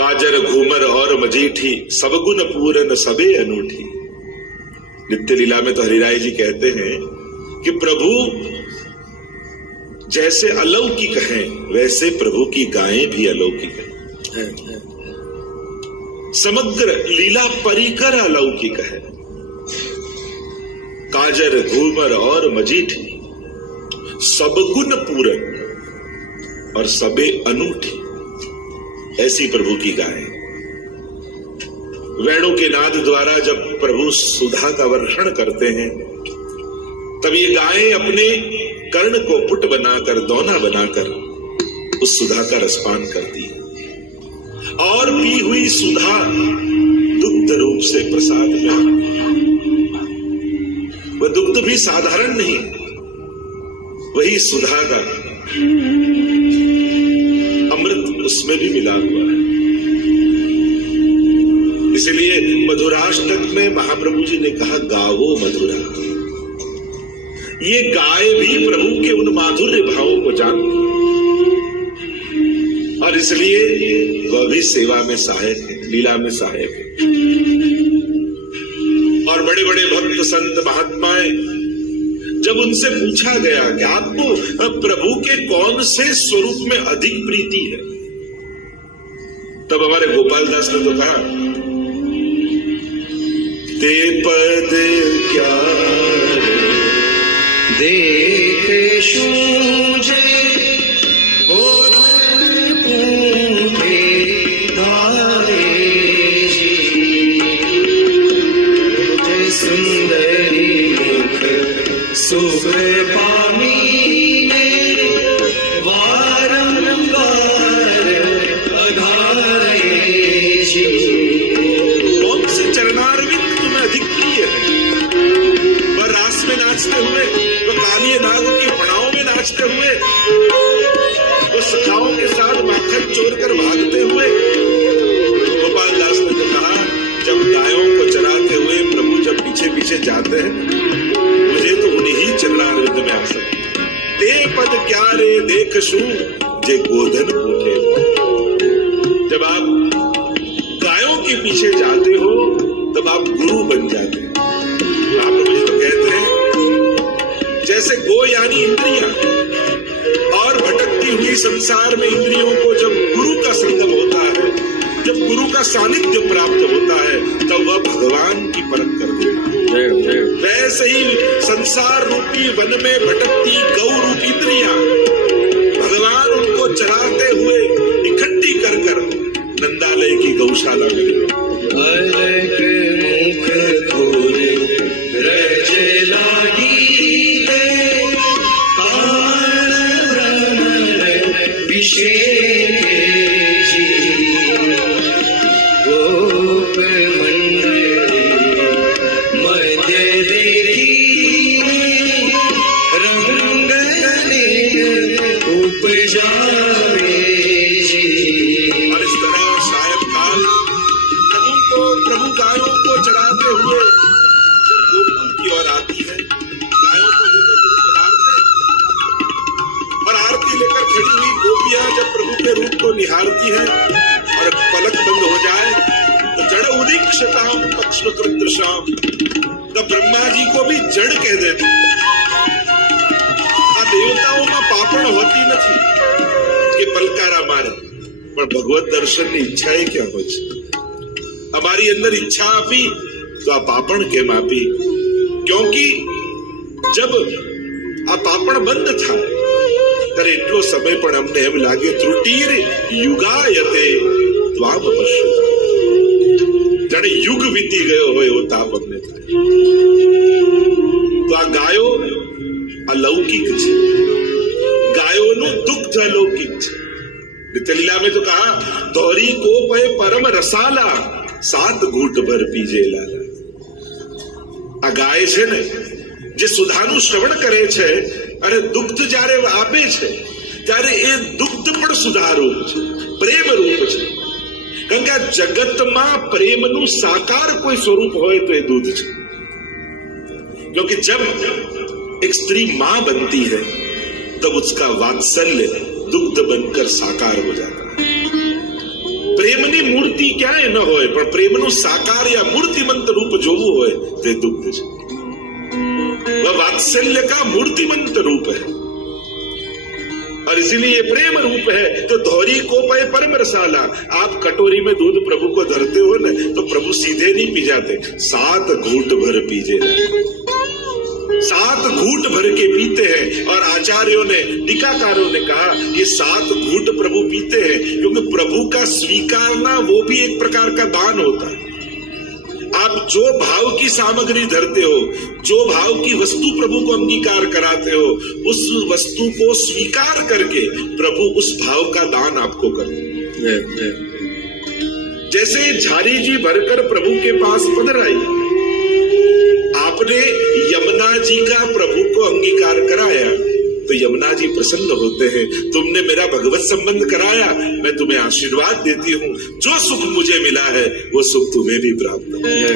काजर घूमर और मजीठी, सब गुण पूरन सबे अनूठी। नित्य लीला में तो हरिराय जी कहते हैं कि प्रभु जैसे अलौकिक हैं वैसे प्रभु की गायें भी अलौकिक हैं। समग्र लीला परिकर अलौकिक है। काजर घूमर और मजीठी, सब गुण पूरन और सबे अनूठी, ऐसी प्रभु की गाय। वेणु के नाद द्वारा जब प्रभु सुधा का वर्षण करते हैं तब ये गायें अपने कर्ण को पुट बनाकर, दौना बनाकर उस सुधा का रसपान करती है और पी हुई सुधा दुग्ध रूप से प्रसाद में, वह दुग्ध भी साधारण नहीं, वही सुधा का अमृत उसमें भी मिला हुआ है। इसलिए मधुराष्टक में महाप्रभु जी ने कहा गावो मधुरा। ये गाय भी प्रभु के उन माधुर्य भावों को जानती और इसलिए वह भी सेवा में सहायक है, लीला में सहायक है। और बड़े बड़े भक्त संत महात्माएं जब उनसे पूछा गया कि आपको प्रभु के कौन से स्वरूप में अधिक प्रीति है, तब हमारे गोपाल दास ने तो कहा, ते पद क्या देख शूझे गोधन पूठे धारे जय सुंदरी मुख सुबह पानी वारंवार अधारे जी। कौन से चरणारविंद तुम्हें अधिक प्रिय है? वह रास में नाचते हुए, वह कालिये नाग की पड़ाओं में नाचते हुए, वो सखाओं के साथ माखन चोर कर भागते हुए। गोपाल दास ने तो कहा, जब गायों को चराते हुए प्रभु जब पीछे पीछे जाते हैं, मुझे तो उन्हीं चरणारविंद में आसक्ति। ते पद क्या रे देख शू जे गोधन पूठे। जब आप गायों के पीछे जाते हो तब आप गुरु बन जाते हैं। आप मुझे तो कहते हैं जैसे गो यानी इंद्रियां और भटकती हुई संसार में इंद्रियों को जब गुरु का संगम होता है, जब गुरु का सानिध्य प्राप्त होता है, तब वह भगवान की परख करते हैं। वैसे ही संसार रूपी वन में भटकती गौ रूपी इंद्रियां भगवान उनको चराते हुए इकट्ठी कर कर नंदालय की गौशाला में निहारती है और पलक बंद हो जाए तो जड़ उदीक्षताम पक्ष्मकृतृषाम, तो ब्रह्मा जी को भी जड़ कह देती। आ देवताओं में पापण होती नहीं कि पलकारा मारे, पर भगवत दर्शन की इच्छा है क्या हो? हमारी अंदर इच्छा आपी तो आ पापण के मापी, क्योंकि जब आ पापण बंद था ત્યારે એટલો સમય પણ અમને એમ લાગે ત્રુટીર યુગાયતે ત્વામ પશ્યતા, જાણે યુગ વીતી ગયો હોય એવો તાપ અમને થાય। તો આ ગાયો અલૌકિક છે, ગાયોનું દુગ્ધ અલૌકિક છે। નિત્યલીલા में तो कहा, तोरी को पे परम रसाला, 7 घूंट भर पीजे लाला। આ ગાય છે ને જે સુધાનું શ્રવણ કરે છે અને દુગ્ધ જ્યારે આપે છે ત્યારે એ દુગ્ધ પણ સુધારૂપ છે, પ્રેમ રૂપ છે। કારણ કે આ જગતમાં પ્રેમનું સાકાર કોઈ સ્વરૂપ હોય તો એ દૂધ છે। क्योंकि जब एक स्त्री मां बनती है तब उसका वात्सल्य दुग्ध बनकर साकार हो जाता है। प्रेमनी ક્યાંય ન હોય, પણ પ્રેમનું સાકાર या મૂર્તિમંત રૂપ જોવું હોય તે દુગ્ધ છે. वह वात्सल्य का मूर्तिमंत रूप है और इसीलिए ये प्रेम रूप है. तो धौरी कोपय परम रसाला. आप कटोरी में दूध प्रभु को धरते हो ना, तो प्रभु सीधे नहीं पी जाते, 7 घूंट भर पीजे, 7 घूंट भर के पीते हैं. और आचार्यों ने, टीकाकारों ने कहा ये 7 घूंट प्रभु पीते हैं क्योंकि प्रभु का स्वीकारना वो भी एक प्रकार का दान होता है. आप जो भाव की सामग्री धरते हो, जो भाव की वस्तु प्रभु को अंगीकार कराते हो, उस वस्तु को स्वीकार करके प्रभु उस भाव का दान आपको करते हैं. जैसे झारी जी भरकर प्रभु के पास पधराई, आपने यमुना जी का प्रभु को अंगीकार कराया तो यमुना जी प्रसन्न होते हैं. तुमने मेरा भगवत संबंध कराया, मैं तुम्हें आशीर्वाद देती हूँ, जो सुख मुझे मिला है वो सुख तुम्हें भी प्राप्त है.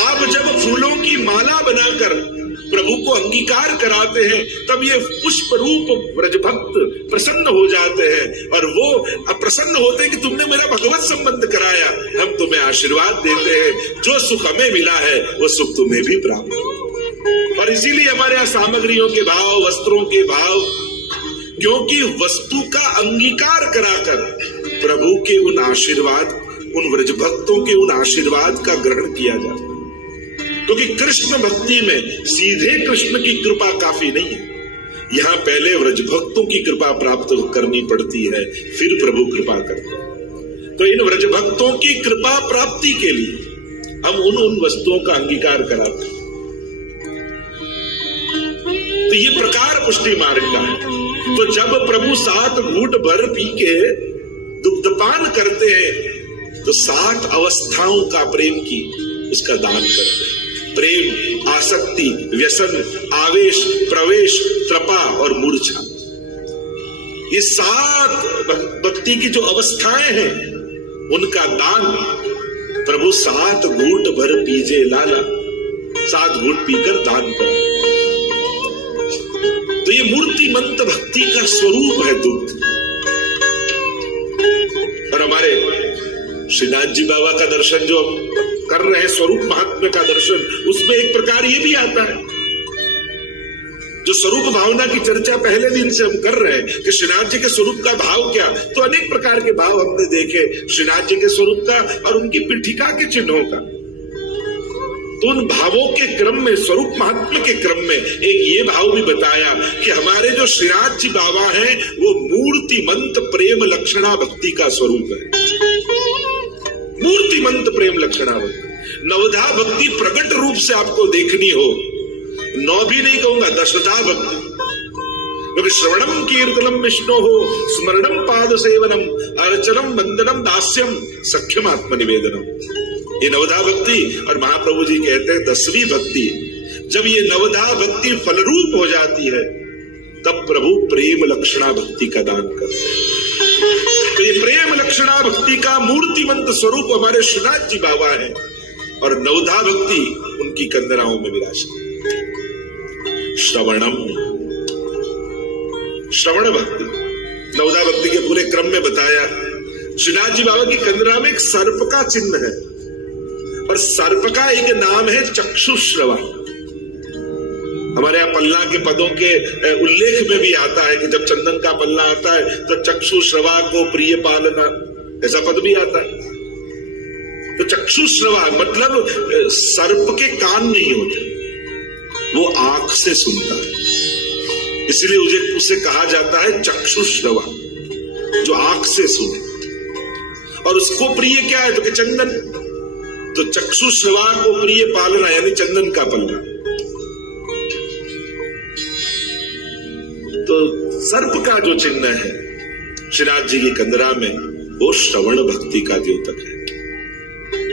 आप जब फूलों की माला बनाकर प्रभु को अंगीकार कराते हैं तब ये पुष्प रूप ब्रजभक्त प्रसन्न हो जाते हैं और वो प्रसन्न होते हैं कि तुमने मेरा भगवत संबंध कराया, हम तुम्हें आशीर्वाद देते हैं, जो सुख हमें मिला है वो सुख तुम्हें भी प्राप्त है. और इसीलिए हमारे यहाँ सामग्रियों के भाव, वस्त्रों के भाव, क्योंकि वस्तु का अंगीकार कराकर प्रभु के उन आशीर्वाद, उन व्रज भक्तों के उन आशीर्वाद का ग्रहण किया जाता है. क्योंकि कृष्ण भक्ति में सीधे कृष्ण की कृपा काफी नहीं है, यहाँ पहले व्रज भक्तों की कृपा प्राप्त करनी पड़ती है, फिर प्रभु कृपा करते हैं. तो इन व्रज भक्तों की कृपा प्राप्ति के लिए हम उन वस्तुओं का अंगीकार कराते हैं. तो ये प्रकार पुष्टि मार्ग का है. तो जब प्रभु 7 घूंट भर पी के दुग्धपान करते हैं तो 7 अवस्थाओं का प्रेम की उसका दान करते हैं. प्रेम, आसक्ति, व्यसन, आवेश, प्रवेश, त्रपा और मूर्छा, ये 7 भक्ति की जो अवस्थाएं हैं उनका दान प्रभु 7 घूंट भर पीजे लाला, 7 घूंट पीकर दान करते. तो ये मूर्तिमंत भक्ति का स्वरूप है दुग्ध. और हमारे श्रीनाथ जी बाबा का दर्शन जो कर रहे हैं, स्वरूप महात्म्य का दर्शन, उसमें एक प्रकार ये भी आता है. जो स्वरूप भावना की चर्चा पहले दिन से हम कर रहे हैं कि श्रीनाथ जी के स्वरूप का भाव क्या, तो अनेक प्रकार के भाव हमने देखे श्रीनाथ जी के स्वरूप का और उनकी पीठिका के चिन्हों का. तो उन भावों के क्रम में, स्वरूप महात्म्य के क्रम में एक ये भाव भी बताया कि हमारे जो श्रीनाथ जी बाबा हैं वो मूर्तिमंत प्रेम लक्षणा भक्ति का स्वरूप है. मूर्तिमंत प्रेम लक्षणा भक्ति, नवधा भक्ति प्रकट रूप से आपको देखनी हो, 9 भी नहीं कहूंगा, 10धा भक्ति. क्योंकि श्रवणम कीर्तनम विष्णु हो, स्मरणम पाद सेवनम, अर्चनम वंदनम दास्यम, सख्यम आत्मनिवेदनम, ये नवधा भक्ति. और महाप्रभु जी कहते हैं 10वीं भक्ति, जब ये नवधा भक्ति फलरूप हो जाती है तब प्रभु प्रेम लक्षणा भक्ति का दान करते हैं. तो ये प्रेम लक्षणा भक्ति का मूर्तिमंत स्वरूप हमारे श्रीनाथ जी बाबा है और नवधा भक्ति उनकी कंदराओं में विराजमान. श्रवणम, श्रवण भक्ति नवधा भक्ति के पूरे क्रम में बताया. श्रीनाथ जी बाबा की कंदरा में एक सर्प का चिन्ह है और सर्प का एक नाम है चक्षुश्रवा. हमारे यहाँ पल्ला के पदों के उल्लेख में भी आता है कि जब चंदन का पल्ला आता है तो चक्षुश्रवा को प्रिय पालना, ऐसा पद भी आता है. तो चक्षुश्रवा मतलब सर्प के कान नहीं होते, वो आंख से सुनता है, इसलिए उसे कहा जाता है चक्षुश्रवा, जो आंख से सुने. और उसको प्रिय क्या है तो कि चंदन. तो चक्षुश्रवा को प्रिय पालना यानी चंदन का पल्ला. तो सर्प का जो चिन्ह है श्रीनाथ जी की कंदरा में वो श्रवण भक्ति का द्योतक है.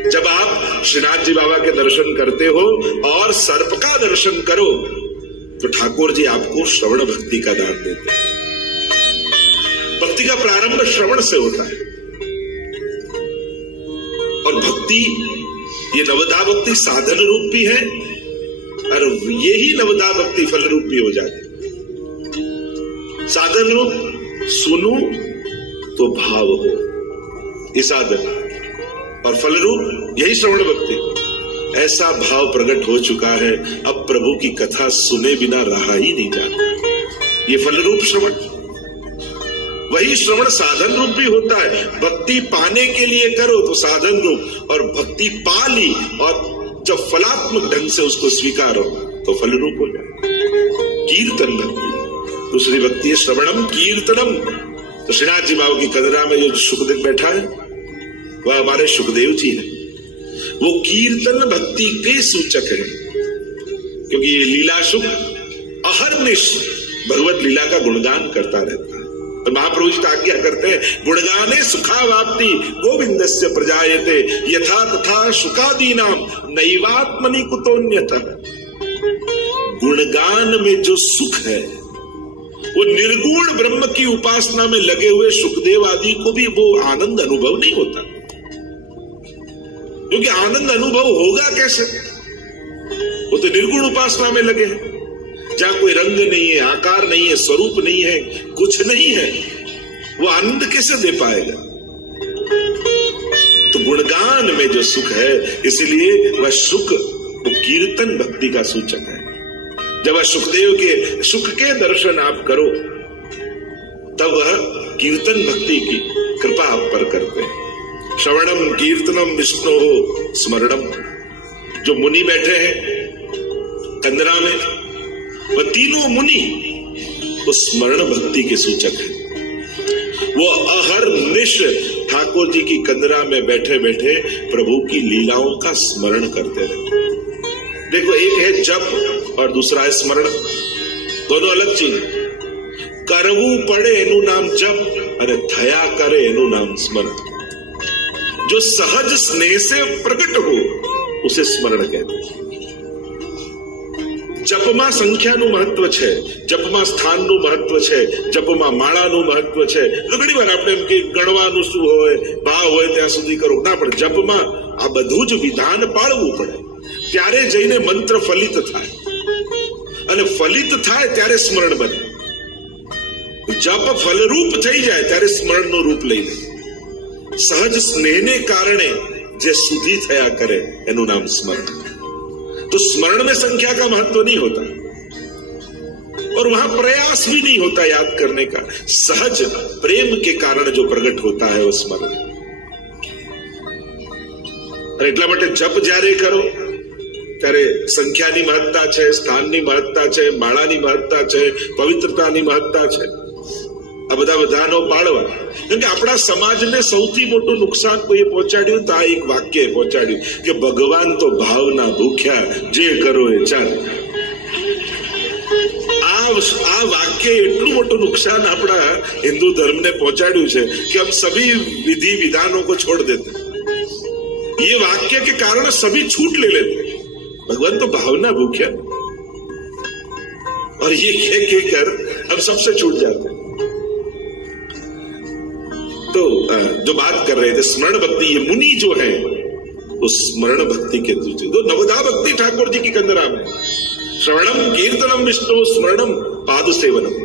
जब आप श्रीनाथ जी बाबा के दर्शन करते हो और सर्प का दर्शन करो तो ठाकुर जी आपको श्रवण भक्ति का दान देते हैं. भक्ति का प्रारंभ श्रवण से होता है और भक्ति, ये नवधा भक्ति साधन रूप भी है और यही नवधा भक्ति फल रूप भी हो जाती है. साधन रूप सुनो तो भाव हो, ये साधन. और फलरूप यही श्रवण भक्ति। ऐसा भाव प्रकट हो चुका है, अब प्रभु की कथा सुने बिना रहा ही नहीं जाता। ये फलरूप श्रवण, वही श्रवण साधन रूप भी होता है। भक्ति पाने के लिए करो तो साधन रूप, और भक्ति पा ली और जब फलात्मक ढंग से उसको स्वीकारो तो फल रूप हो जाए। कीर्तन भक्ति, दूसरी भक्ति है श्रवणम कीर्तनम। तो श्रीनाथ जी बाबू की कदरा में जो सुखदेव बैठा है वह हमारे सुखदेव जी है। वो कीर्तन भक्ति के सूचक है, क्योंकि ये लीला सुख अहर्निश भगवत लीला का गुणगान करता रहता है। तो महाप्रभु जी आज्ञा करते हैं, गुणगाने सुखावाप्ति गोविंदस्य प्रजायते यथा तथा सुखादीनाम नैवात्मनि कुतोन्यतः। गुणगान में जो सुख है वो निर्गुण ब्रह्म की उपासना में लगे हुए सुखदेव आदि को भी वो आनंद अनुभव नहीं होता, क्योंकि आनंद अनुभव होगा कैसे? वो तो निर्गुण उपासना में लगे हैं, जहां कोई रंग नहीं है, आकार नहीं है, स्वरूप नहीं है, कुछ नहीं है, वो आनंद कैसे दे पाएगा? तो गुणगान में जो सुख है, इसलिए वह सुख वो कीर्तन भक्ति का सूचक है। जब वह सुखदेव के सुख के दर्शन आप करो तब वह कीर्तन भक्ति की कृपा आप पर करते हैं। श्रवणम कीर्तनम विष्णु हो स्मरणम। जो मुनि बैठे हैं कंदरा में, वह तीनों मुनि वो स्मरण भक्ति के सूचक है। वो अहर्निश ठाकुर जी की कंदरा में बैठे बैठे प्रभु की लीलाओं का स्मरण करते रहते। देखो, एक है जप और दूसरा है स्मरण, दोनों अलग चीज। करवू पड़े एनु नाम जप, अरे थया करे एनु नाम स्मरण। जो सहज स्नेह से प्रकट हो उसे स्मरण कहते हैं। जपમાં સંખ્યાનું મહત્વ છે, જપમાં સ્થાનનું મહત્વ છે, જપમાં માળાનું મહત્વ છે। ઘણી વાર આપણે એમ કે ગણવાનું શું હોય, ભાવ હોય ત્યાં સુધી કરો, ના, પણ જપમાં આ બધું જ વિધાન પાળવું પડે, ત્યારે જઈને મંત્ર ફલિત થાય, અને ફલિત થાય ત્યારે સ્મરણ બને। જપ ફલરૂપ થઈ જાય ત્યારે સ્મરણનું રૂપ લઈ લે। સહજ સ્નેહને કારણે જે શુદ્ધિ થયા કરે એનું નામ સ્મરણ। तो स्मरण में संख्या का महत्व नहीं होता और वहां प्रयास भी नहीं होता याद करने का। सहज प्रेम के कारण जो प्रकट होता है वो स्मरण। એટલા માટે જપ જ્યારે કરો ત્યારે સંખ્યાની મહત્તા છે, સ્થાનની મહત્તા છે, માળાની મહત્તા છે, પવિત્રતાની મહત્તા છે। આ બધા વિધાનો પાળવા, કેમ કે આપણા સમાજને સૌથી મોટું નુકસાન કોઈએ પહોંચાડ્યું તો આ એક વાક્ય પહોંચાડ્યું કે ભગવાન તો ભાવના ભૂખ્યા, જે કરો એ ચાલે। આ વાક્ય એટલું મોટું નુકસાન આપણા હિન્દુ ધર્મને પહોંચાડ્યું છે कि हम सभी विधि विधानों को छोड़ देते। ये वाक्य के कारण सभी छूट ले लेते। भगवान तो भावना भूख्या, और ये कहकर हम सबसे छूट जाते हैं। तो जो बात कर रहे थे स्मरण भक्ति, ये मुनि जो है उस स्मरण भक्ति के दूसरे दो नवदा भक्ति ठाकुर जी की कंदरा में। श्रवणम कीर्तनम विष्णु स्मरणम पाद सेवनम।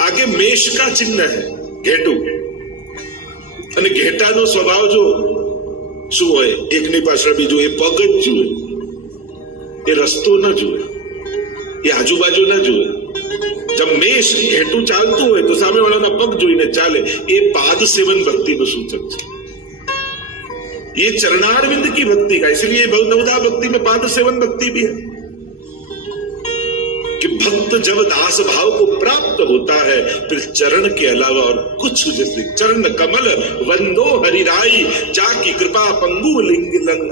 आगे मेष का चिन्ह है घेटू, અને ઘેટાનો સ્વભાવ જો શું હોય, એકની પાછળ બીજું, એ પગ જ જુએ, એ રસ્તો ન જુએ, એ આજુબાજુ ન જુએ। जब मेष घेटू चालतू है तो सामे वाला पग जोईने चाले, ये पाद सेवन भक्ति नो सूचक है। ये चरणारविंद की भक्ति का, इसलिए नवदा भक्ति में पाद सेवन भक्ति भी है कि भक्त जब दास भाव को प्राप्त होता है फिर चरण के अलावा और कुछ, जैसे चरण कमल वंदो हरिराई, जाकी कृपा पंगु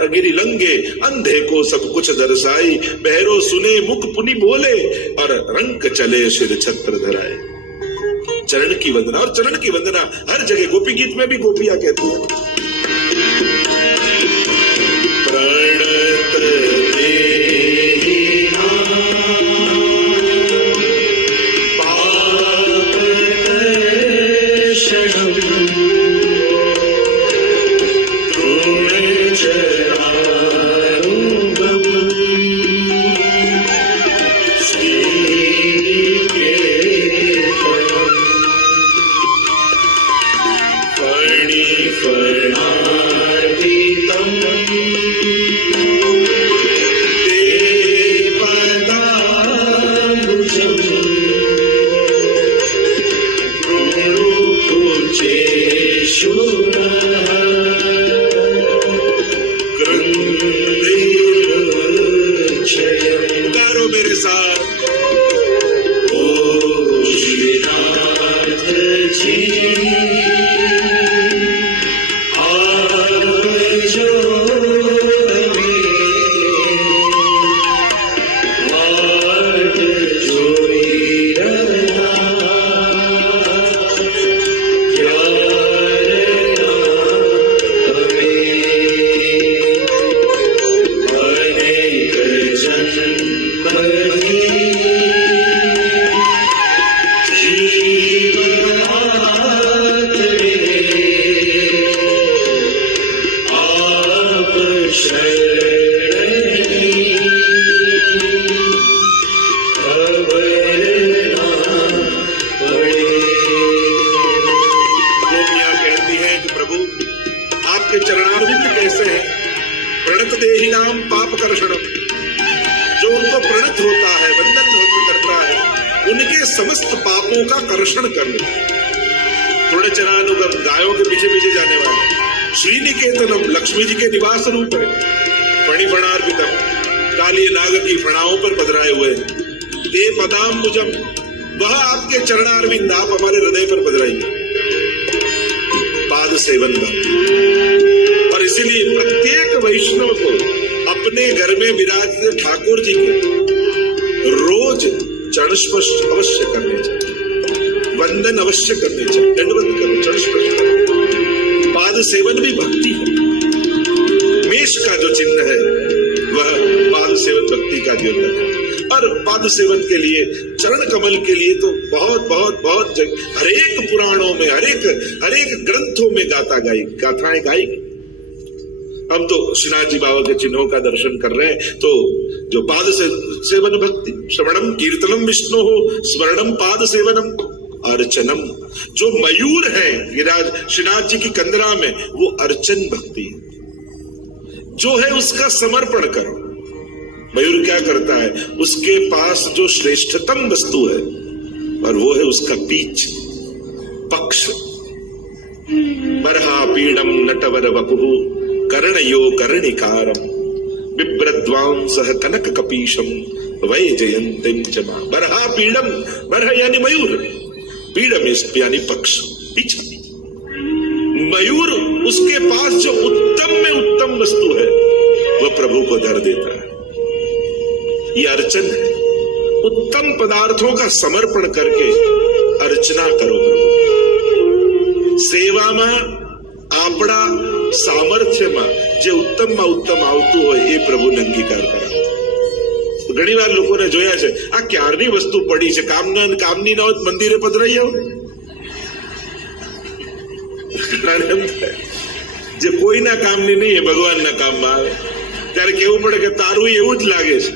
गिरि लंगे, अंधे को सब कुछ दर्शाई, बहरो सुने मुख पुनि बोले, और रंग चले शिर छत्र धराए। चरण की वंदना, और चरण की वंदना हर जगह, गोपी गीत में भी गोपियां कहती हैं प्रणत फणी फणाति पुकारो मेरे साथ, ओ श्रीनाथ जी समस्त पापों का कर्षण करने, थोड़े चरानुगम गायों के पीछे पीछे जाने वाले, श्रीनिकेतनम लक्ष्मी जी के निवास रूप है, फणिफणार्पितम काली नाग की फणाओं पर पधराए हुए, ते पदाम्बुजम वह आपके चरणारविंद आप हमारे हृदय पर पधराइए, पाद सेवन भक्ति। और इसीलिए प्रत्येक वैष्णव को अपने घर में विराजते ठाकुर जी के रोज चरण स्पर्श अवश्य करने चाहिए, वंदन अवश्य करने चाहिए, दंडवत करो, चरण स्पर्श करो। पाद सेवन भी भक्ति है, मेष का जो चिन्ह है वह पाद सेवन भक्ति का द्योतक है। और पाद सेवन के लिए, चरण कमल के लिए तो बहुत बहुत बहुत हरेक पुराणों में, हरेक ग्रंथों में गाथाएं गाई। हम तो श्रीनाथ जी बाबा के चिन्हों का दर्शन कर रहे हैं, तो जो पाद सेवन भक्ति, श्रवणम कीर्तनम विष्णु हो, स्मरणम पाद सेवनम अर्चनम, जो मयूर है गिरिराज श्रीनाथ जी की कंदरा में, वो अर्चन भक्ति जो है उसका समर्पण करो। मयूर क्या करता है, उसके पास जो श्रेष्ठतम वस्तु है और वो है उसका पीछ, पक्ष, बरहा पीड़म नटवर वपुः कर्णयो कर्णिकारम बिभ्रद्वांसः कनक कपीशम वै जयंतीम चमा। बरहा पीड़म, बरहा यानी मयूर, पीड़म यानी पक्ष, पीछा। मयूर उसके पास जो उत्तम में उत्तम वस्तु है वह प्रभु को धर देता है। ये अर्चन है, उत्तम पदार्थों का समर्पण करके अर्चना करो प्रभु। सेवा में આપણા સામર્થ્યમાં જે ઉત્તમમાં ઉત્તમ આવતું હોય એ પ્રભુને અંગીકાર કરાવો। ઘણી વાર લોકોને જોયા છે, આ ક્યારની વસ્તુ પડી છે, કામની ના હોય મંદિરે પધરાઈ આવો। જે કોઈના કામની નહીં એ ભગવાનના કામમાં આવે ત્યારે કેવું પડે કે તારું એવું જ લાગે છે।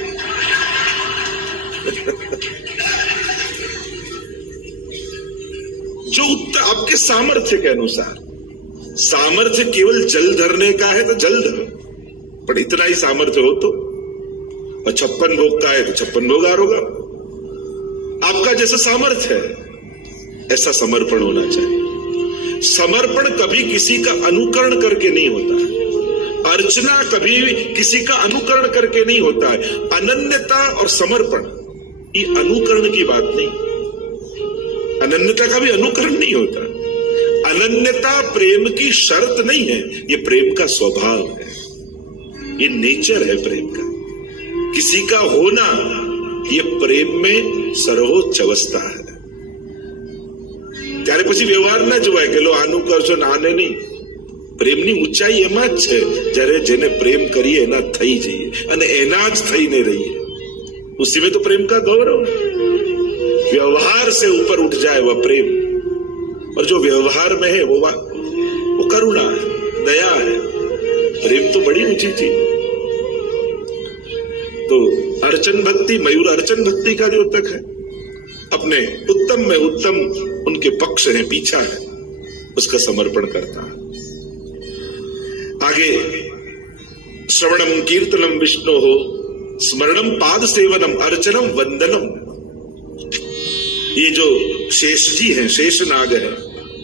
जो आपके सामर्थ्य के अनुसार, सामर्थ्य केवल जल धरने का है तो जल धरो, पर इतना ही सामर्थ्य हो तो, और 56 भोग का है तो 56 भोग आरोगा। आपका जैसा सामर्थ्य है ऐसा समर्पण होना चाहिए। समर्पण कभी किसी का अनुकरण करके नहीं होता है, अर्चना कभी किसी का अनुकरण करके नहीं होता है। अनन्यता और समर्पण ये अनुकरण की बात नहीं, अनन्यता का भी अनुकरण नहीं होता। अनन्यता प्रेम की शर्त नहीं है, ये प्रेम का स्वभाव है, ये नेचर है प्रेम का। किसी का होना ये प्रेम में सर्वोच्च अवस्था है। ત્યારે પછી વ્યવહાર ના જોવાય કે લો આનું કરશો ને આને નહીં। પ્રેમની ઊંચાઈ એમાં જ છે જ્યારે જેને પ્રેમ કરીએ એના થઈ જઈએ અને એના જ થઈને રહીએ, उसी में तो प्रेम का गौरव है। व्यवहार से ऊपर उठ जाए वह प्रेम, और जो व्यवहार में है वो करुणा है, दया है। प्रेम तो बड़ी ऊंची चीज। तो अर्चन भक्ति, मयूर अर्चन भक्ति का द्योतक है। अपने उत्तम में उत्तम उनके पक्ष है, पीछा है, उसका समर्पण करता है। आगे श्रवणम कीर्तनम विष्णु हो, स्मरणम पाद सेवनम अर्चनम वंदनम। ये जो शेष जी हैं, शेष नाग है,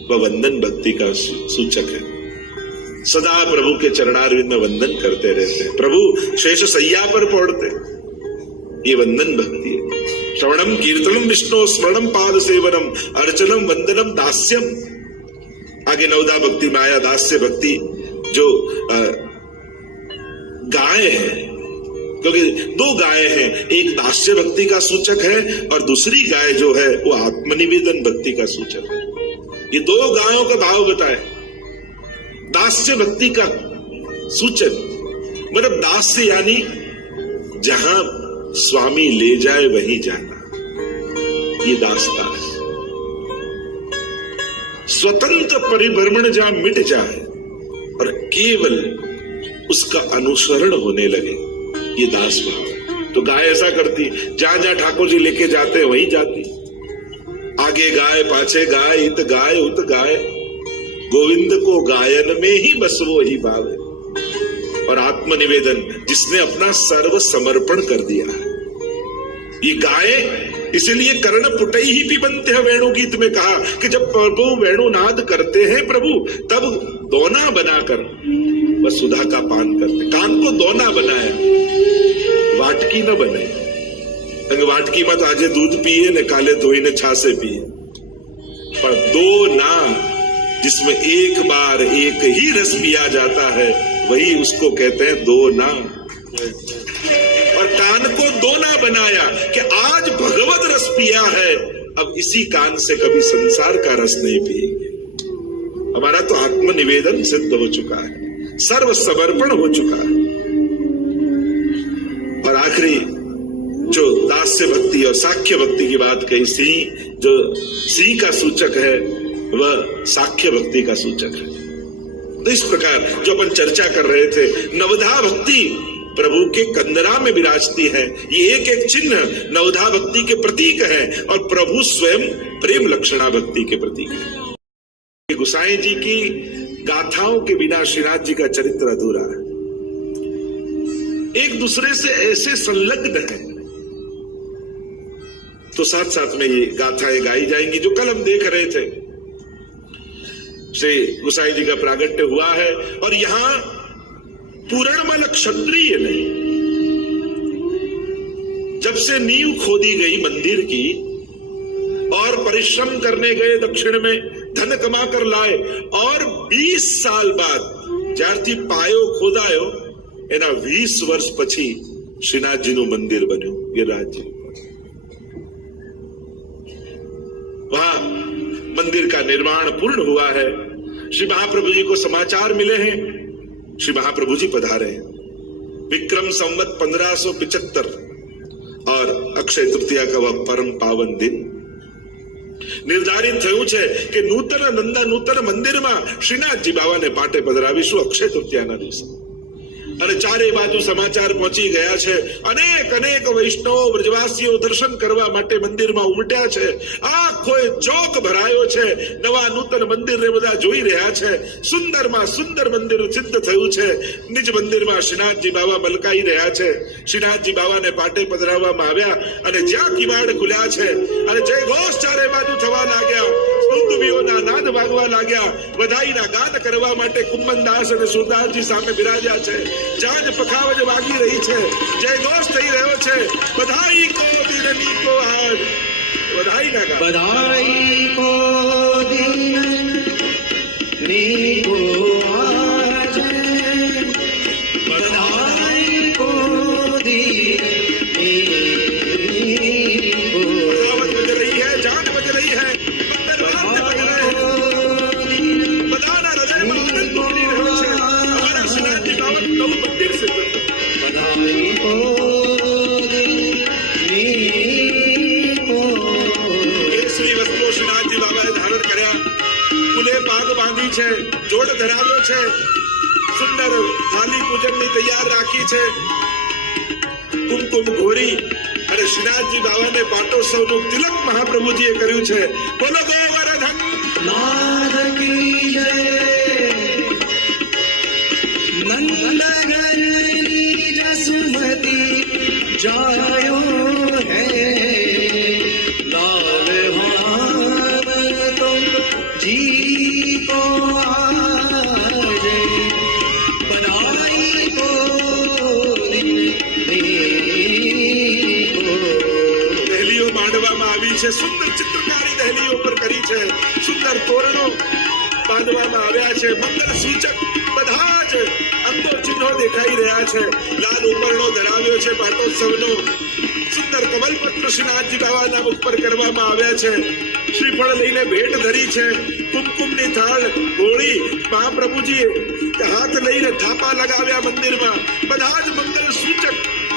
वह वंदन भक्ति का सूचक है। सदा प्रभु के चरणारविंद में वंदन करते रहते हैं। प्रभु शेष सैया पर पड़ते, ये वंदन भक्ति है। श्रवणम कीर्तनम विष्णु स्मरणम पाद सेवनम अर्चनम वंदनम दास्यम। आगे नवदा भक्ति में आया दास्य भक्ति, जो गाय है, क्योंकि दो गाय हैं, एक दास्य भक्ति का सूचक है और दूसरी गाय जो है वो आत्मनिवेदन भक्ति का सूचक है। ये दो गायों का भाव बताए। दास्य भक्ति का सूचक मतलब दास्य यानी जहां स्वामी ले जाए वहीं जाना, ये दासता है। स्वतंत्र परिभ्रमण जहां मिट जाए और केवल उसका अनुसरण होने लगे, ये दास भाव है। तो गाय ऐसा करती, जहां जहां ठाकुर जी लेके जाते वहीं जाती। आगे गाय पाछे गाय, इत गाय उत गाय, गोविंद को गायन में ही बस वो ही भाव है। और आत्मनिवेदन, जिसने अपना सर्व समर्पण कर दिया है। ये गाय इसलिए कर्ण पुटई ही भी बनते हैं। वेणु गीत में कहा कि जब प्रभु वेणुनाद करते हैं प्रभु, तब दोना बनाकर बस सुधा का पान करते। कान को दोना बनाया, वाटकी न बने। वाटकी मत आजे दूध पिए ने काले धोई ने छासे पिए, पर दो ना, जिसमें एक बार एक ही रस पिया जाता है, वही उसको कहते हैं दो ना। और कान को दोना बनाया कि आज भगवत रस पिया है, अब इसी कान से कभी संसार का रस नहीं पिएंगे। हमारा तो आत्मनिवेदन सिद्ध हो चुका है, सर्व समर्पण हो चुका है। और आखिरी जो दास्य भक्ति और साख्य भक्ति की बात कही, सिंह जो सिंह का सूचक है वह साख्य भक्ति का सूचक है। तो इस प्रकार जो अपन चर्चा कर रहे थे, नवधा भक्ति प्रभु के कंदरा में विराजती है। ये एक एक चिन्ह नवधा भक्ति के प्रतीक है और प्रभु स्वयं प्रेम लक्षणा भक्ति के प्रतीक है। गोसाई जी की गाथाओं के बिना श्रीनाथ जी का चरित्र अधूरा है। एक दूसरे से ऐसे संलग्न है, तो साथ साथ में ये गाथाएं गाई जाएंगी जो कल हम देख रहे थे। श्री गोसाई जी का प्रागट्य हुआ है और यहां पूरणमल क्षत्रिय ने जब से नींव खोदी गई मंदिर की और परिश्रम करने गए, दक्षिण में धन कमा कर लाए और 20 साल बाद ज्यारथी पायो खोदायो एना 20 वर्ष પછી શ્રીનાથજીનું મંદિર બન્યું गिरिराज। वहां मंदिर का निर्माण पूर्ण हुआ है। श्री महाप्रभु जी को समाचार मिले हैं, श्री महाप्रभु जी पधारे हैं। विक्रम संवत 1575 और अक्षय तृतीया का वह परम पावन दिन निर्धारित થયું છે કે નૂતન નંદા નૂતન મંદિરમાં શ્રીનાથજી બાવાને પાટે પધરાવીશું અક્ષય તૃતીયાના દિવસે। અને ચારે બાજુ સમાચાર પહોંચી ગયા છે। અનેક અનેક વૈષ્ણવો વ્રજવાસીઓ દર્શન કરવા માટે મંદિરમાં ઉમટ્યા છે। આખો ચોક ભરાયો છે। નવા નૂતન મંદિરને બધા જોઈ રહ્યા છે। સુંદરમાં સુંદર મંદિર સિદ્ધ થયું છે। નિજ મંદિરમાં શ્રીનાથજી બાવા મલકાઈ રહ્યા છે। શ્રીનાથજી બાવાને પાટે પધરાવવામાં આવ્યા અને જ્યાં કિવાડ ખુલ્યા છે અને જય ઘોષ ચારે બાજુ થવા લાગ્યા, સ્તુતિઓના નાદ વાગવા लाग्या, બધાઈના ગાન કરવા માટે કુંભનદાસ અને સુરદાસજી સામે બિરાજ્યા છે। જાજ પખાવજ વાગી રહી છે, જય ઘોષ થઈ રહ્યો છે। બધાઈ को દિનની को आज, બધાઈ ના ગાન, बधाई को दिननी को आज, बधाई को दिननी को। बजावट बज रही है, जान बज रही है, बंदर वाद्य बज रहे हैं। बधाना हृदय में आनंद उमड़ी રહ્યો છે। हमारा श्रीनाथजी बाबा नव मंदिर से बधाई को दिननी को। કેસરી વસ્ત્રો શ્રીનાથજી બાબાએ ધારણ કર્યા, ફૂલે પાગ બાંધી છે, જોડ ધરાવ્યો છે, સુંદર થાલી પૂજનની તૈયાર રાખી છે, કુમકુમ ઘોરી અને શ્રીનાથજી બાબાને પાટોત્સવનું તિલક મહાપ્રભુજીએ કર્યું છે। બોલો ગોવર્ધન नाद की जय, नंदगन जसमती जायो है, लाल भाव तुम जी को आज, છે, મંગલ સૂચક બધા જ અંગો ચિહ્નો દેખાઈ રહ્યા છે. લાલ ઉપરણો ધરાવ્યો છે પાટોત્સવનો. સુંદર કમલપત્ર શ્રીનાથજી બાબાના મુખ પર કરવામાં આવ્યા છે. શ્રીફળ લઈને ભેટ ધરી છે. કુમકુમની થાળ ગોળી મહાપ્રભુજીએ હાથ લઈને થાપા લગાવ્યા મંદિરમાં. બધા જ મંગલ સૂચક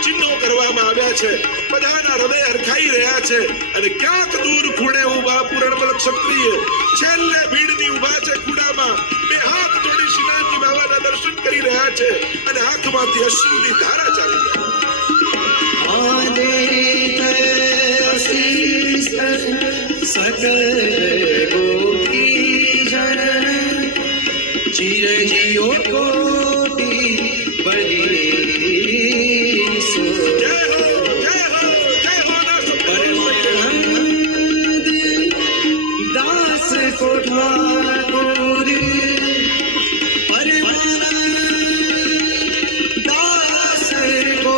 ચિહ્નો કરવામાં આવ્યા છે. બધાના હૃદય હરખાઈ રહ્યા છે. અને ક્યાંક દૂર ખૂણે ઉભા પૂરણબલ ક્ષત્રિય છેલ્લે ભીડની ઉભા છે ખૂણામાં. બે હાથ જોડી શ્રીનાથજી બાબાના દર્શન કરી રહ્યા છે. અને આંખમાંથી અશ્રુની ધારા ચાલી રહી सकल गोपी जन चिरंजीव कोटि बलि सो जय हो जय हो जय हो ना सब परमानंद दास को ठाकुर परमानंद दास को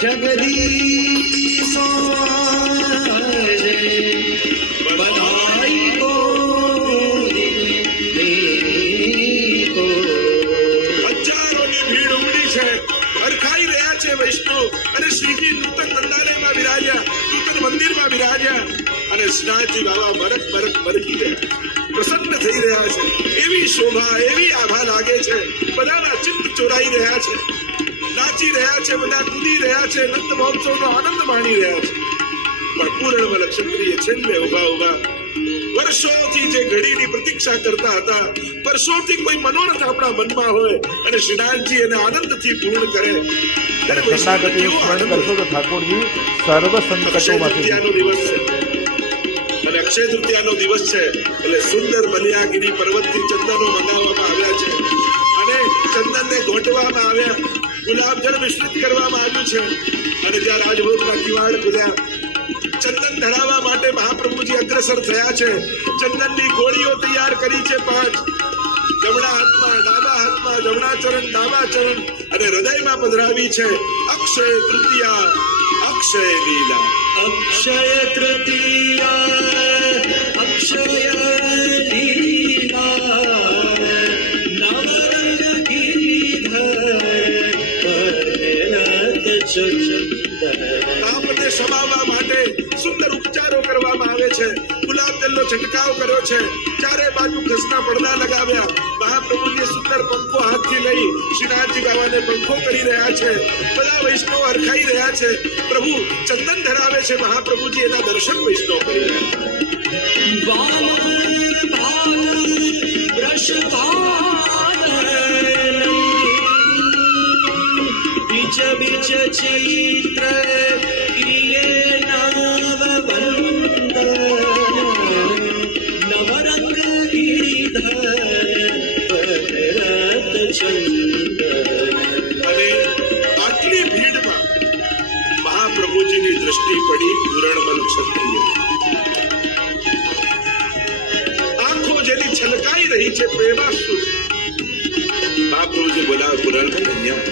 जगदीशो बधाई को હજારોની ભીડ ઉમટી છે. હરખાઈ રહ્યા છે વૈષ્ણવ. અને શ્રીજી નૂતન મંદાલયમાં બિરાજ્યા, નૂતન મંદિરમાં બિરાજ્યા. અને શ્રીનાથજી બાબા મરકી રહ્યા, પ્રસન્ન થઈ રહ્યા છે. એવી શોભા, એવી આભા લાગે છે. બધાના ચિત્ત ચોરાઈ રહ્યા છે. નાચી રહ્યા છે, બધા કૂદી રહ્યા છે, નંદ મહોત્સવનો આનંદ માણી રહ્યા છે. પણ પૂર્ણબલ ક્ષત્રિય છેલ્લે ઉભા વર્ષોથી જે ઘડીની પ્રતીક્ષા કરતા હતા, વર્ષોથી કોઈ મનોરથ આપણા મનમાં હોય અને શ્રીનાથજી એને આનંદથી પૂર્ણ કરે. શરણાગતિનું સ્મરણ કરશો તો ઠાકોરજી સર્વ સંકટોમાંથી. અક્ષય દિવસ છે અને અક્ષય તૃતીયાનો દિવસ છે એટલે સુંદર બલિયાગીરી પર્વતથી ચંદનો મંગાવવામાં આવ્યા છે. અને ચંદનને ઘોંટવામાં આવ્યા, ગુલાબજળ મિશ્રિત કરવામાં આવ્યું છે. અને જ્યાં રાજભોગના કિવાડ ખુલ્યા, ચંદન ધરાવવા માટે મહાપ્રભુજી અગ્રસર થયા છે. ચંદનની ગોળીઓ તૈયાર કરી છે 5. જમણા હાથમાં, ડાબા હાથમાં, જમણા ચરણ, ડાબા ચરણ અને હૃદયમાં પધરાવી છે. અક્ષય તૃતીયા, અક્ષય લીલા. अक्षय तृतीया अक्षय लीला नवरंग गीधर તાપને સમાવવા માટે સુંદર ઉપચારો કરવામાં આવે છે. ગુલાબજળનો છંટકાવ કર્યો છે. ચારે બાજુ ખસના પડદા લગાવ્યા. મહાપ્રભુજીએ સુંદર પંખો હાથથી લઈ શ્રીનાથજી બાબાને પંખો કરી રહ્યા છે. બધા વૈષ્ણવ હરખાઈ રહ્યા છે. પ્રભુ ચંદન ધરાવે છે. મહાપ્રભુજી એના દર્શન વૈષ્ણવ કરી રહ્યા છે. बीच चित्र किए नववंदन नवरंग गिरिधर भरत चंदन. અને આટલી ભીડમાં મહાપ્રભુજીની દ્રષ્ટિ પડી પૂરણબલ ક્ષત્રિય. આંખો જેની છલકાઈ રહી છે પ્રેમાશ્રુ. મહાપ્રભુજી બોલાવે, પૂરણબલ અહીંયા.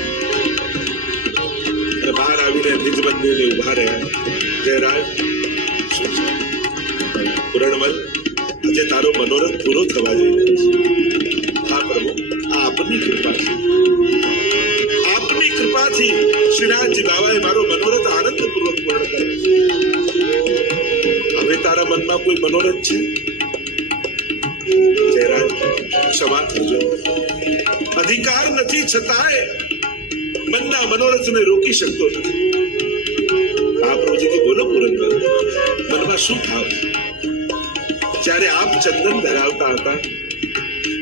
બહાર આવીને નિજ મંદિરે ઉભા રહ્યા. જયરાજ, શું છે? પૂરણમલ, આજે તારો મનોરથ પૂરો થવા જઈ રહ્યો છે. હા પ્રભુ, આ આપની કૃપા છે. આપની કૃપાથી શ્રીનાથજી બાબાએ મારો મનોરથ આનંદપૂર્વક પૂર્ણ કર્યો છે. હવે તારા મનમાં કોઈ મનોરથ છે? જયરાજ, ક્ષમા કરજો. અધિકાર નથી છતાંય મનના મનોરથને રોકી શકતો નથી. મહાપ્રભુજી કે બોલો પૂરણબલ, મનમાં શું ભાવ? જ્યારે આપ ચંદન ધરાવતા હતા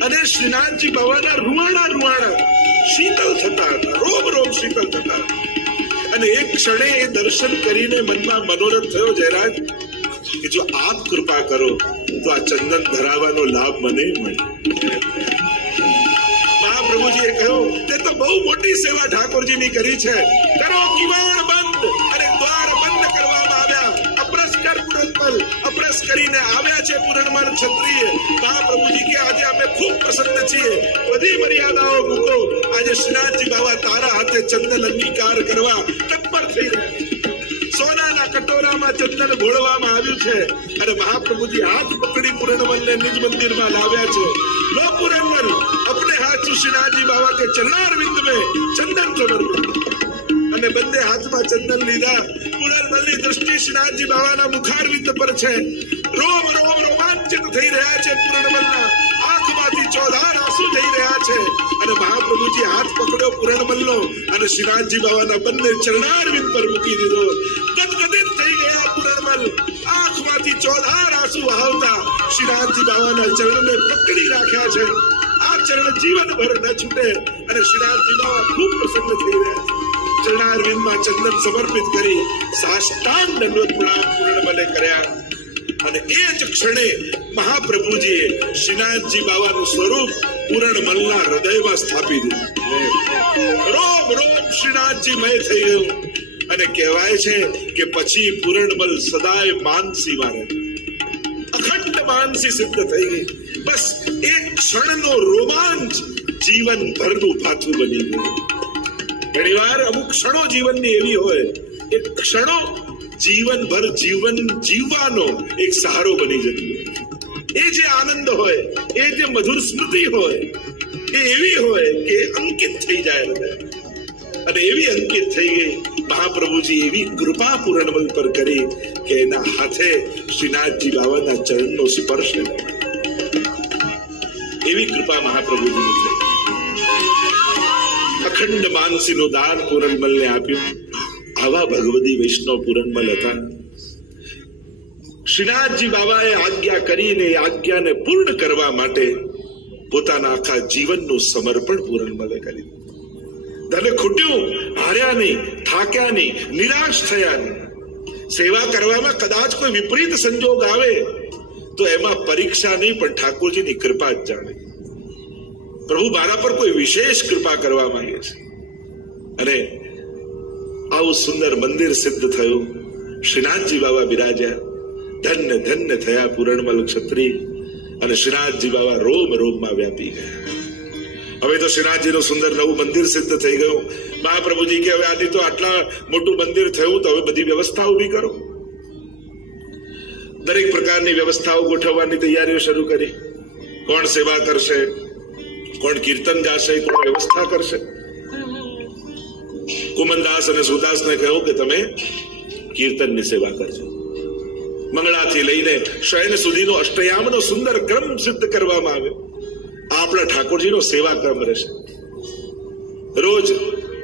અને શ્રીનાથજી બાબાના રૂવાણા શીતલ થતા હતા, રોમ શીતલ થતા, અને એક ક્ષણે એ દર્શન કરીને મનમાં મનોરથ થયો જયરાજ કે જો આપ કૃપા કરો તો આ ચંદન ધરાવવાનો લાભ મને મળે. મહાપ્રભુજીએ કહ્યું, તે તો બહુ મોટી સેવા ઠાકોરજીની કરી છે. કરો કિવાડ બંધ. અને દ્વાર બંધ કરવામાં આવ્યા. અપ્રસ કર પૂરણબલ. અપ્રસ કરીને આવ્યા છે પૂરણમલ ક્ષત્રિય. મહાપ્રભુજી કે આજે અમે ખૂબ પ્રસન્ન છીએ. બધી મર્યાદાઓ મૂકો. આજે શ્રીનાથજી બાબા તારા હાથે ચંદન અંગીકાર કરવા તત્પર થઈ રહ્યા છે. સોનાના કટોરામાં હાથમાં ચંદન ઘોળવામાં આવ્યું છે અને મહાપ્રભુજી હાથ પકડી પૂરણમલને નિજ મંદિરમાં લાવ્યા છે. લો પૂરણમલ, अपने हाथ श्रीनाथजी बाबा के चरणारविंद में चंदन समर्पित. અને બંને હાથમાં ચંદન લીધા. પૂરણમલની દ્રષ્ટિ શ્રીનાથજી બાબાના મુખારવિંદ પર છે. રોમ રોમ રોમાંચિત થઈ રહ્યા છે. પૂરણમલના આંખમાંથી ચોધાર આંસુ થઈ રહ્યા છે અને મહાપ્રભુજી હાથ પકડ્યો પૂરણમલનો અને શ્રીનાથજી બાબાના બંને ચરણારવિંદ પર મૂકી દીધો. ગદગદિત થઈ ગયા પૂરણમલ. આંખમાંથી ચોધાર આંસુ વહાવતા શ્રીનાથજી બાબાના ચરણને પકડી રાખ્યા છે. આ ચરણ જીવનભર ન છૂટે અને શ્રીનાથજી બાબા ખૂબ પ્રસન્ન થઈ રહ્યા છે. ચરણારવિંદમાં ચંદન સમર્પિત કરી સાષ્ટાંગ દંડવત પ્રણામ પૂરણમલે કર્યા અને એ જ ક્ષણે મહાપ્રભુજીએ શ્રીનાથજી બાબાનું સ્વરૂપ પૂરણમલના હૃદયમાં સ્થાપી દીધું. રોમ રોમ શ્રીનાથજી મય થઈ ગયું અને કહેવાય છે કે પછી પૂરણમલ સદાય માનસીમાં રહે. અખંડ માનસી સિદ્ધ થઈ ગઈ. બસ એક ક્ષણનો રોમાંચ જીવનભરનું ભાથું બની ગયું. ઘણી વાર અમુક ક્ષણો જીવનની એવી હોય, એ ક્ષણો જીવનભર જીવન જીવવાનો એક સહારો બની જતો. એ જે આનંદ હોય, એ જે મધુર સ્મૃતિ હોય, એ એવી હોય કે અંકિત થઈ જાય હૃદય. અને એવી અંકિત થઈ ગઈ. મહાપ્રભુજી એવી કૃપા પૂરણમલ પર કરી કે એના હાથે શ્રીનાથજી બાબાના ચરણનો સ્પર્શ એવી કૃપા મહાપ્રભુજીની થઈ. અખંડ માનસીનું દાન પૂરણમલને આપ્યું. આવા ભગવદી વૈષ્ણવ પૂરણમલ હતા. શ્રીનાથજી બાબાએ આજ્ઞા કરીને એ આજ્ઞાને પૂર્ણ કરવા માટે પોતાના આખા જીવનનું સમર્પણ પૂરણમલે કર્યું. ધને ખૂટ્યું, હાર્યા નહીં, થાક્યા નહીં, નિરાશ થયા નહીં. સેવા કરવામાં કદાચ કોઈ વિપરીત સંજોગ આવે તો એમાં પરીક્ષા નહીં, પણ ઠાકોરજીની કૃપા જ જાણે. પ્રભુ મારા પર કોઈ વિશેષ કૃપા કરવા માંગે છે. અને આવું સુંદર મંદિર સિદ્ધ થયું. શ્રીનાથજી બાબા બિરાજ્યા. ધન્ય ધન્ય થયા પૂરણમલ ક્ષત્રિય અને શ્રીનાથજી બાબા રોમ રોમમાં વ્યાપી ગયા. હવે તો શ્રીનાથજીનું સુંદર નવું મંદિર સિદ્ધ થઈ ગયું. મહાપ્રભુજી કે હવે આથી તો આટલા મોટું મંદિર થયું તો હવે બધી વ્યવસ્થા ઉભી કરો. દરેક પ્રકારની વ્યવસ્થાઓ ગોઠવવાની તૈયારીઓ શરૂ કરી. કોણ સેવા કરશે, કોણ કીર્તન ગાશે, કોણ વ્યવસ્થા કરશે. કુમનદાસ અને સુદાસને કહ્યું કે તમે કીર્તનની સેવા કરજો. મંગળાથી લઈને શયન સુધીનો અષ્ટયામનો સુંદર ક્રમ સિદ્ધ કરવામાં આવ્યો. આપણા ઠાકોરજીનો સેવા ક્રમ રહેશે. રોજ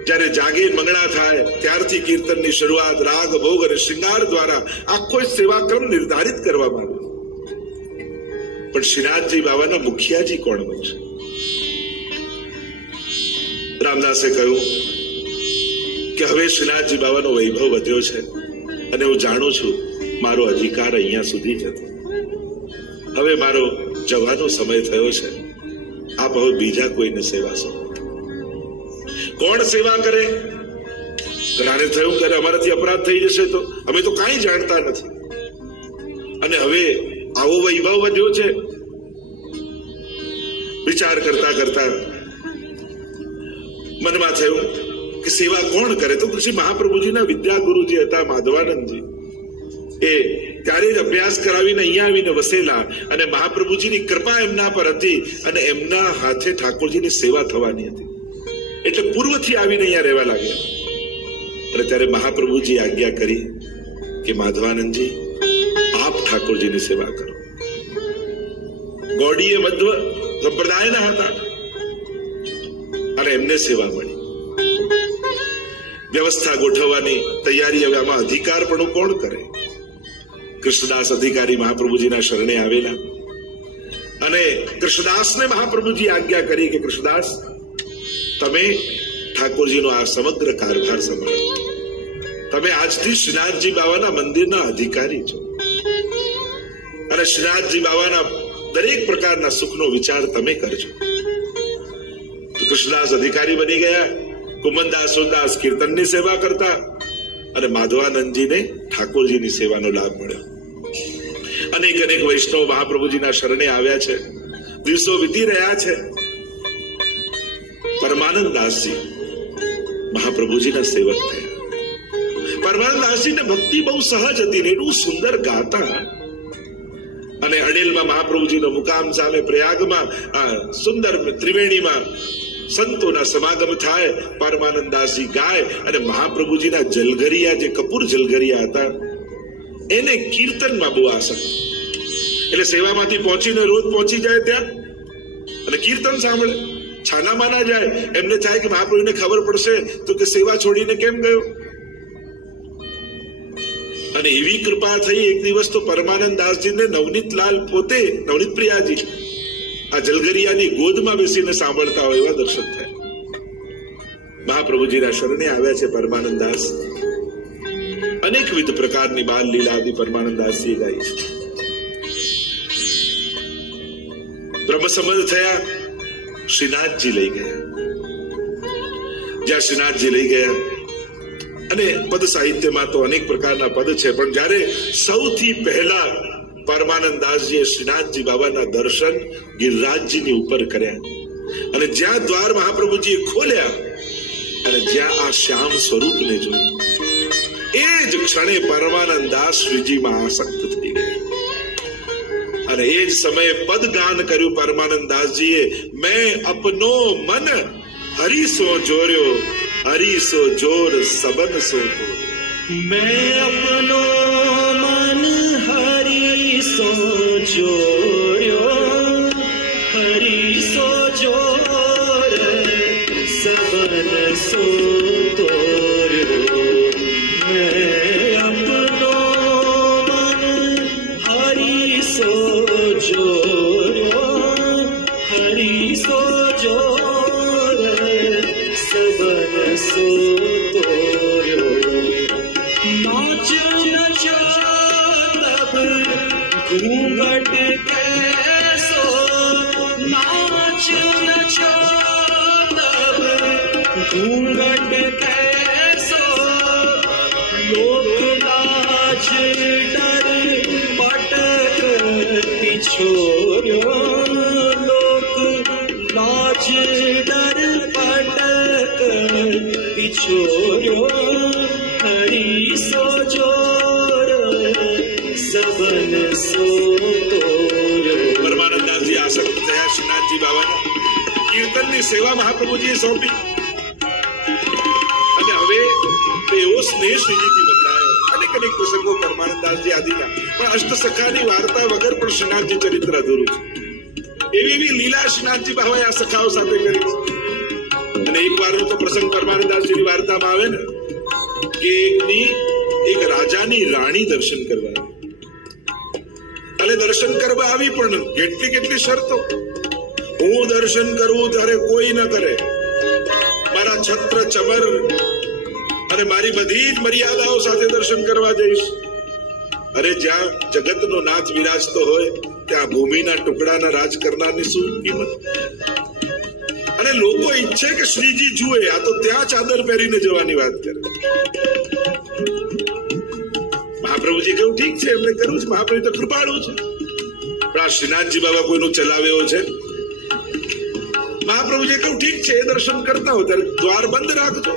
જ્યારે જાગે મંગળા થાય ત્યારથી કીર્તનની શરૂઆત રાગ, ભોગ અને શૃંગાર દ્વારા આખો સેવા ક્રમ નિર્ધારિત કરવામાં આવ્યો. પણ શ્રીનાથજી બાબાના મુખિયાજી કોણ બનશે? રામદાસે કહ્યું કે હવે શ્રીનાથજી બાબાનો વૈભવ વધ્યો છે અને હું જાણું છું મારો અધિકાર અહીંયા સુધી જ હતો. હવે મારો જવાનો સમય થયો છે. આપ હવે બીજા કોઈને સેવા સોંપો. કોણ સેવા કરે? ઘણાને થયું કે અમારાથી અપરાધ થઈ જશે તો અમે તો કાંઈ જાણતા નથી. અને હવે આવો વૈભવ વધ્યો છે. વિચાર કરતા કરતા મનમાં થયું કે સેવા કોણ કરે? તો પછી મહાપ્રભુજીના વિદ્યાગુરુજી હતા માધવાનંદજી. એ ત્યારે જ અભ્યાસ કરાવીને અહીંયા આવીને વસેલા અને મહાપ્રભુજીની કૃપા એમના પર હતી અને એમના હાથે ઠાકોરજીની સેવા થવાની હતી. એટલે પૂર્વથી આવીને અહીંયા રહેવા લાગ્યા. અને ત્યારે મહાપ્રભુજી આજ્ઞા કરી કે માધવાનંદજી આપ ઠાકોરજીની સેવા કરો. ગૌડીય મધ્વ સંપ્રદાયના હતા અને એમને સેવા મળી. વ્યવસ્થા ગોઠવવાની તૈયારી. હવે આમાં અધિકાર પણ કોણ કરે? કૃષ્ણદાસ અધિકારી મહાપ્રભુજીના શરણે આવેલા અને કૃષ્ણદાસને મહાપ્રભુજી આજ્ઞા કરી કે કૃષ્ણદાસ તમે ઠાકોરજીનો આ સમગ્ર કારભાર સંભાળો. તમે આજથી શ્રીનાથજી બાબાના મંદિરના અધિકારી છો અને શ્રીનાથજી બાબાના દરેક પ્રકારના સુખનો વિચાર તમે કરજો. તો કૃષ્ણદાસ અધિકારી બની ગયા. કુમનદાસ સુદાસ કીર્તનની સેવા કરતા અને માધવાનંદજીને ઠાકોરજીની સેવાનો લાભ મળ્યો. અનેક અનેક વૈષ્ણવ મહાપ્રભુજીના શરણે આવ્યા છે. દિવસો વીતી રહ્યા છે. પરમાનંદ દાસજી મહાપ્રભુજીના સેવક થયા. પરમાનંદદાસજી ને ભક્તિ બહુ સહજ હતી ને એટલું સુંદર ગાતા. અને અડેલમાં મહાપ્રભુજીનો મુકામ સામે પ્રયાગમાં સુંદર ત્રિવેણીમાં સંતોના સમાગમ થાય, પરમાનંદદાસજી ગાય અને મહાપ્રભુજીના જલગરિયા, જે કપૂર જલગરિયા હતા, એને કીર્તનમાં બહુ આસક્ત. એટલે સેવામાંથી પહોંચીને રોજ પહોંચી જાય ત્યાં અને કીર્તન સાંભળે, છાના માના જાય. એમને થાય કે મહાપ્રભુને ખબર પડશે તો કે સેવા છોડીને કેમ ગયો. અને એવી કૃપા થઈ, એક દિવસ તો પરમાનંદદાસજીને નવનીતલાલ પોતે, નવનીત પ્રિયાજી આ જલગરિયાની ગોદમાં બેસીને સાંભળતા હોય એવા દર્શન થાય. મહાપ્રભુજીના શરણે આવ્યા છે પરમાનંદદાસ. અનેકવિધ પ્રકારની બાલ લીલા આદિ પરમાનંદદાસજી ગાઈ છે. બ્રહ્મ સંબંધ થયા, શ્રીનાથજી લઈ ગયા. જ્યાં શ્રીનાથજી લઈ ગયા, અને પદ સાહિત્યમાં તો અનેક પ્રકારના પદ છે, પણ જ્યારે સૌથી પહેલા પરમાનંદદાસજીએ શ્રીનાથજી બાબાના દર્શન ગિરિરાજજીની ઉપર કર્યા, અને જ્યાં દ્વાર મહાપ્રભુજીએ ખોલ્યા અને જ્યાં આ શ્યામ સ્વરૂપને જોયું, એ જ ક્ષણે પરમાનંદદાસ શ્રીજીમાં આસક્ત થઈ ગયા. અને એ જ સમયે પદ ગાન કર્યું પરમાનંદદાસજીએ, મેં અપનો મન હરીસો જોર્યો, હરીસો જોર સબન સો તો. मैं अपनो मन हरिसो जोर्यो, हरिसो जोर सबन सो तोर्यो. मैं अपनो मन हरिसो जोर्यो, हरिसो जोर सबन सो तोर्यो. नाच नचो तब घूंघट कैसो, नाच नचो तब घूंघट कैसो. लोक लाज डर पटक पिछोर्यो, लोक लाज डर पटक पिछोर्यो. हरिसो जोर सबन सो तोर्यो. પરમાનંદદાસજી આસક્ત થયા શ્રીનાથજી બાબાના કીર્તનની સેવા મહાપ્રભુજીએ સોંપી. અને હવે એવો સ્નેહ શ્રીજીથી બંધાયો. અનેક અનેક પ્રસંગો પરમાનંદદાસજી આદિના, પણ અષ્ટસખાની વાર્તા વગર પણ શ્રીનાથજી ચરિત્ર અધૂરું છે. એવી એવી લીલા શ્રીનાથજી બાબાએ આ સખાઓ સાથે કરી છે. અને એક વારનો તો પ્રસંગ પરમાનંદદાસજીની વાર્તામાં આવે ને કે એક રાજાની રાણી દર્શન કરવા આવી. અને દર્શન કરવા આવી, પણ કેટલી કેટલી શરતો. હું દર્શન કરું ત્યારે કોઈ ન કરે, મારા છત્ર ચમર અને મારી બધી જ મર્યાદાઓ સાથે દર્શન કરવા જઈશ. અરે જ્યાં જગતનો નાથ વિરાજતો હોય ત્યાં ભૂમિના ટુકડાના રાજ કરનારની શું કિંમત. અને લોકો ઈચ્છે કે શ્રીજી જુએ, આ તો ત્યાં ચાદર પહેરીને જવાની વાત કરે. મહાપ્રભુજી કહ્યું ઠીક છે, એમને કરવું છે, મહાપ્રભુ તો કૃપાળુ છે. પણ આ શ્રીનાથજી બાબા કોઈનું ચલાવ્યો છે. મહાપ્રભુજી કહ્યું ઠીક છે, એ દર્શન કરતા હો ત્યારે દ્વાર બંધ રાખજો.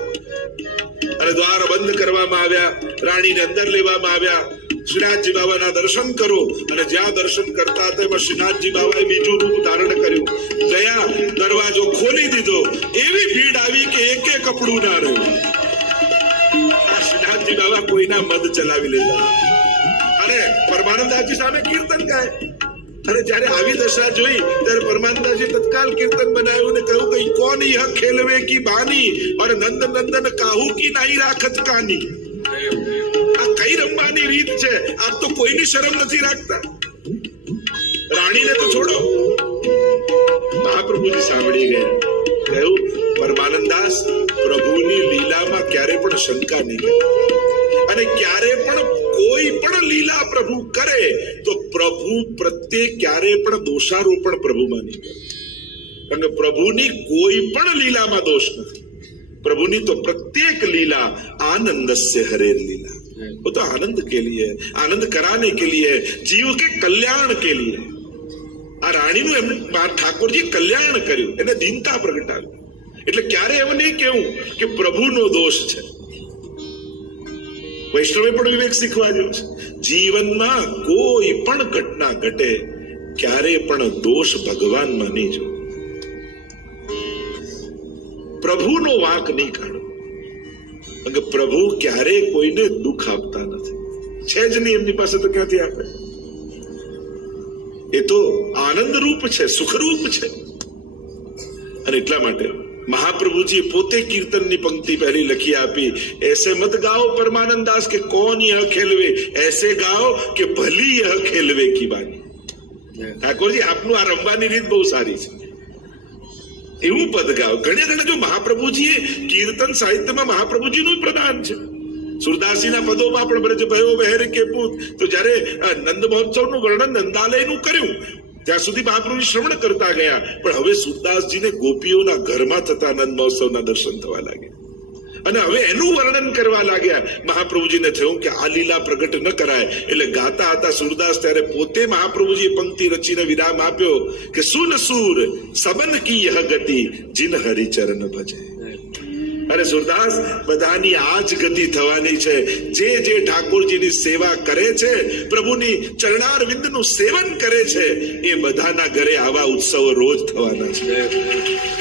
અને દ્વાર બંધ કરવામાં આવ્યા, રાણીને અંદર લેવામાં આવ્યા. શ્રીનાથજી બાબાના દર્શન કરો, અને જ્યાં દર્શન કરતા હતા એમાં શ્રીનાથજી બાબાએ બીજું રૂપ ધારણ કર્યું. ગયા, દરવાજો ખોલી દીધો, એવી ભીડ આવી કે એકે કપડું ના રહ્યું. આ શ્રીનાથજી બાબા કોઈના મદ ચલાવી લેતા. અને પરમાનંદદાસજી સામે કીર્તન ગાય. અને જયારે આવી દશા જોઈ ત્યારે પરમાનંદદાસજી તત્કાલ કીર્તન બનાવ્યું ને કહ્યું કે કોણ યહ ખેલવે કી બાની और નંદ નંદન કાહુ કી નહીં રાખત કાની. આ કઈ રમવાની રીત છે? આપ તો કોઈની શરમ નથી રાખતા. રાણીને તો છોડો. મહાપ્રભુજી સાંભળી ગયા. કહ્યું પરમાનંદદાસ, પ્રભુની લીલામાં ક્યારે પણ શંકા નહીં કરે, અને ક્યારે પણ કોઈ પણ લીલા પ્રભુ કરે તો પ્રભુ પ્રત્યે ક્યારે પણ દોષારોપણ પ્રભુમાં નહીં કરે. કારણ કે પ્રભુની કોઈ પણ લીલામાં દોષ નથી. प्रभु तो प्रत्येक लीला आनंद से हरे लीला, वो तो आनंद के लिए, आनंद कराने के लिए, जीव के कल्याण के लिए. आ राणी નું ઠાકોરજી કલ્યાણ કર્યું, એને દીનતા પ્રગટાવી. એટલે ક્યારે એવું નહીં કેવું કે પ્રભુનો દોષ છે. વૈષ્ણવે પણ વિવેક શીખવા જેવો છે. જીવનમાં કોઈ પણ ઘટના ઘટે ક્યારે પણ દોષ ભગવાનમાં નહીં જો, પ્રભુનો વાંક નહીં કાઢો. કારણ કે પ્રભુ ક્યારેય કોઈને દુઃખ આપતા નથી, છે જ નહીં, એમની પાસે તો ક્યાંથી આપે. એ તો આનંદ રૂપ છે, સુખરૂપ છે. અને એટલા માટે મહાપ્રભુજી પોતે કીર્તનની પંક્તિ પહેલી લખી આપી, એસે મત ગાઓ પરમાનંદ દાસ કે કોણ યહ ખેલવે, એસે ગાઓ કે ભલી યહ ખેલવે કી બાની. ઠાકોરજી આપનું આ રમવાની રીત બહુ સારી છે, એવું પદ ગાઓ. ઘણે ઘણે જો મહાપ્રભુજીએ કીર્તન સાહિત્યમાં મહાપ્રભુજીનું પ્રદાન છે. સુરદાસીના પદોમાં પણ બ્રજ ભયો બહેર કે પૂત, તો જયારે નંદ મહોત્સવનું વર્ણન નંદાલયનું કર્યું ત્યાં સુધી મહાપ્રભુ શ્રવણ કરતા ગયા, પણ હવે સુરદાસજીને ગોપીઓના ઘરમાં થતા નંદ મહોત્સવના દર્શન થવા લાગ્યા અને હવે એનું વર્ણન કરવા લાગ્યા. મહાપ્રભુજીને થયું કે આ લીલા પ્રગટ ન કરાય, એટલે ગાતા હતા સુરદાસ. ત્યારે પોતે મહાપ્રભુજીએ પંક્તિ રચીને વિરામ આપ્યો કે સુન સૂર સબન કી યહ ગતિ જીન હરિચરણ ભજે. અરે સુરદાસ, બધાની આ જ ગતિ થવાની છે. જે જે ઠાકોરજીની સેવા કરે છે, પ્રભુની ચરણારવિંદનું સેવન કરે છે, એ બધાના ઘરે આવા ઉત્સવો રોજ થવાના છે.